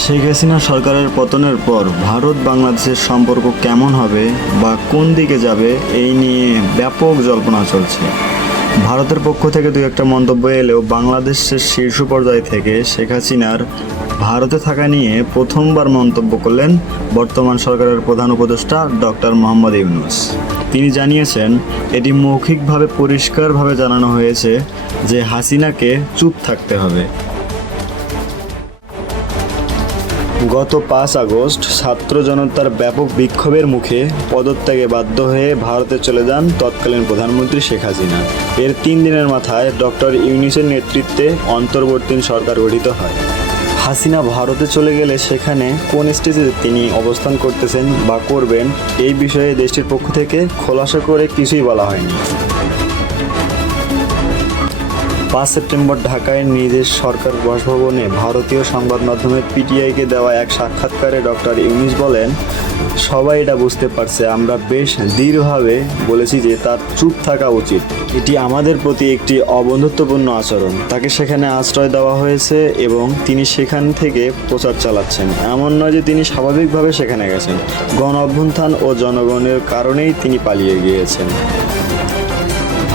শেখ হাসিনা সরকারের পতনের পর ভারত বাংলাদেশের সম্পর্ক কেমন হবে বা কোন দিকে যাবে এই নিয়ে ব্যাপক জল্পনা চলছে। ভারতের পক্ষ থেকে দু একটা মন্তব্য এলেও বাংলাদেশের শীর্ষ পর্যায় থেকে শেখ হাসিনার ভারতে থাকা নিয়ে প্রথমবার মন্তব্য করলেন বর্তমান সরকারের প্রধান উপদেষ্টা ডক্টর মোহাম্মদ ইউনূস। তিনি জানিয়েছেন, এটি মৌখিকভাবে পরিষ্কারভাবে জানানো হয়েছে যে হাসিনাকে চুপ থাকতে হবে। গত 5 আগস্ট ছাত্র জনতার ব্যাপক বিক্ষোভের মুখে পদত্যাগে বাধ্য হয়ে ভারতে চলে যান তৎকালীন প্রধানমন্ত্রী শেখ হাসিনা। এর 3 দিনের মাথায় ডক্টর ইউনূসের নেতৃত্বে অন্তর্বর্তী সরকার গঠিত হয়। হাসিনা ভারতে চলে গেলে সেখানে কোন স্টেজে তিনি অবস্থান করতেছেন বা করবেন এই বিষয়ে দেশটির পক্ষ থেকে খোলাসা করে কিছুই বলা হয়নি। 5 সেপ্টেম্বর ঢাকায় নিজের সরকার বাসভবনে ভারতীয় সংবাদ মাধ্যমের পিটিআইকে দেওয়া এক সাক্ষাৎকারে ডক্টর ইউনূস বলেন, সবাই এটা বুঝতে পারছে, আমরা বেশ দৃঢ়ভাবে বলেছি যে তার চুপ থাকা উচিত। এটি আমাদের প্রতি একটি অবন্ধুত্বপূর্ণ আচরণ। তাকে সেখানে আশ্রয় দেওয়া হয়েছে এবং তিনি সেখান থেকে প্রচার চালাচ্ছেন। এমন নয় যে তিনি স্বাভাবিকভাবে সেখানে গেছেন। গণ অভ্যুত্থান ও জনগণের কারণেই তিনি পালিয়ে গিয়েছেন।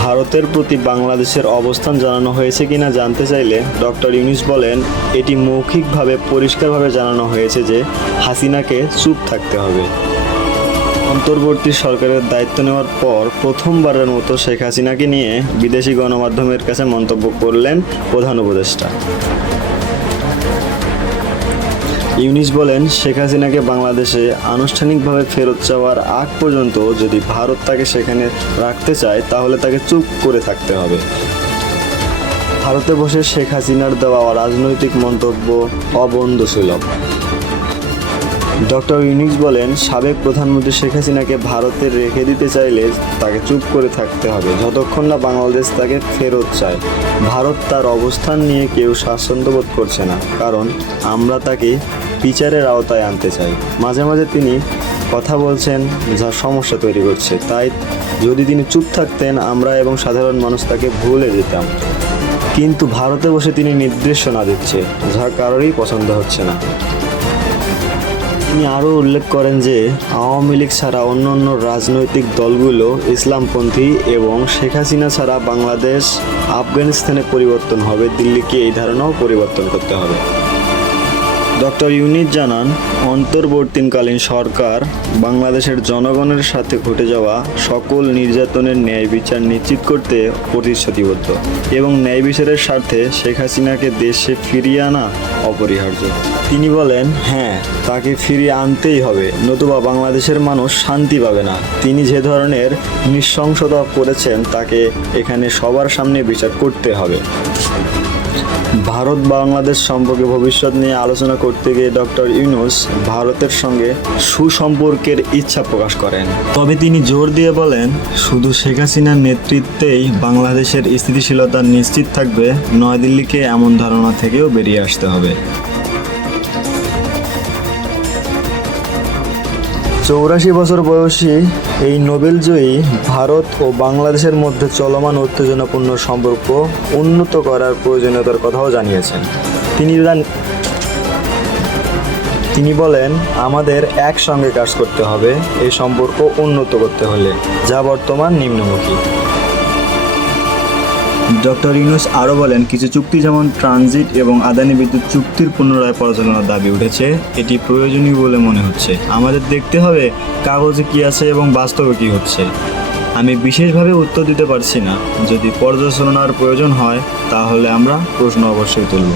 ভারতের প্রতি বাংলাদেশের অবস্থান জানানো হয়েছে কিনা জানতে চাইলে ডক্টর ইউনূস বলেন, এটি মৌখিকভাবে পরিষ্কারভাবে জানানো হয়েছে যে হাসিনাকে চুপ থাকতে হবে। অন্তর্বর্তী সরকারের দায়িত্ব নেওয়ার পর প্রথমবারের মতো শেখ হাসিনাকে নিয়ে বিদেশি গণমাধ্যমের কাছে মন্তব্য করলেন প্রধান উপদেষ্টা। ইউনূস বলেন, শেখ হাসিনাকে বাংলাদেশে আনুষ্ঠানিকভাবে ফেরত যাওয়ার আগ পর্যন্ত যদি ভারত তাকে সেখানে রাখতে চায় তাহলে তাকে চুপ করে থাকতে হবে। ভারতে বসে শেখ হাসিনার দেওয়া রাজনৈতিক মন্তব্য অবন্ধুসুলভ। ডক্টর ইউনূস বলেন, সাবেক প্রধানমন্ত্রী শেখ হাসিনাকে ভারতে রেখে দিতে চাইলে তাকে চুপ করে থাকতে হবে যতক্ষণ না বাংলাদেশ তাকে ফেরত চায়। ভারত তার অবস্থান নিয়ে কেউ স্বাচ্ছন্দ্য বোধ করছে না, কারণ আমরা তাকে বিচারের আওতায় আনতে চাই। মাঝে মাঝে তিনি কথা বলছেন যা সমস্যা তৈরি করছে, তাই যদি তিনি চুপ থাকতেন আমরা এবং সাধারণ মানুষ তাকে ভুলে যেতাম। কিন্তু ভারতে বসে তিনি নির্দেশনা দিচ্ছে যা কারোরই পছন্দ হচ্ছে না। তিনি আরও উল্লেখ করেন যে আওয়ামী লীগ ছাড়া অন্যান্য রাজনৈতিক দলগুলো ইসলামপন্থী এবং শেখ হাসিনা ছাড়া বাংলাদেশ আফগানিস্তানে পরিবর্তন হবে, দিল্লিকে এই ধারণাও পরিবর্তন করতে হবে। ডক্টর ইউনূস জানান, অন্তর্বর্তীকালীন সরকার বাংলাদেশের জনগণের সাথে ঘটে যাওয়া সকল নির্যাতনের ন্যায় বিচার নিশ্চিত করতে প্রতিশ্রুতিবদ্ধ এবং ন্যায় বিচারের স্বার্থে শেখ হাসিনাকে দেশে ফিরিয়ে আনা অপরিহার্য। তিনি বলেন, হ্যাঁ, তাকে ফিরিয়ে আনতেই হবে, নতুবা বাংলাদেশের মানুষ শান্তি পাবে না। তিনি যে ধরনের নৃশংসতা করেছেন তাকে এখানে সবার সামনে বিচার করতে হবে। ভারত বাংলাদেশ সম্পর্কে ভবিষ্যৎ নিয়ে আলোচনা করতে গিয়ে ডক্টর ইউনূস ভারতের সঙ্গে সুসম্পর্কের ইচ্ছা প্রকাশ করেন। তবে তিনি জোর দিয়ে বলেন, শুধু শেখ হাসিনার নেতৃত্বেই বাংলাদেশের স্থিতিশীলতা নিশ্চিত থাকবে, নয়াদিল্লিকে এমন ধারণা থেকেও বেরিয়ে আসতে হবে। 84 বছর বয়সী এই নোবেলজয়ী ভারত ও বাংলাদেশের মধ্যে চলমান উত্তেজনাপূর্ণ সম্পর্ক উন্নত করার প্রয়োজনীয়তার কথাও জানিয়েছেন। তিনি বলেন, আমাদের একসঙ্গে কাজ করতে হবে এই সম্পর্ক উন্নত করতে হলে, যা বর্তমান নিম্নমুখী। ডক্টর ইউনূস আরও বলেন, কিছু চুক্তি যেমন ট্রানজিট এবং আদানি বিদ্যুৎ চুক্তির পুনরায় পরিচালনার দাবি উঠেছে। এটি প্রয়োজনীয় বলে মনে হচ্ছে। আমাদের দেখতে হবে কাগজে কী আছে এবং বাস্তবে কী হচ্ছে। আমি বিশেষভাবে উত্তর দিতে পারছি না। যদি পর্যালোচনার প্রয়োজন হয় তাহলে আমরা প্রশ্ন অবশ্যই তুলব।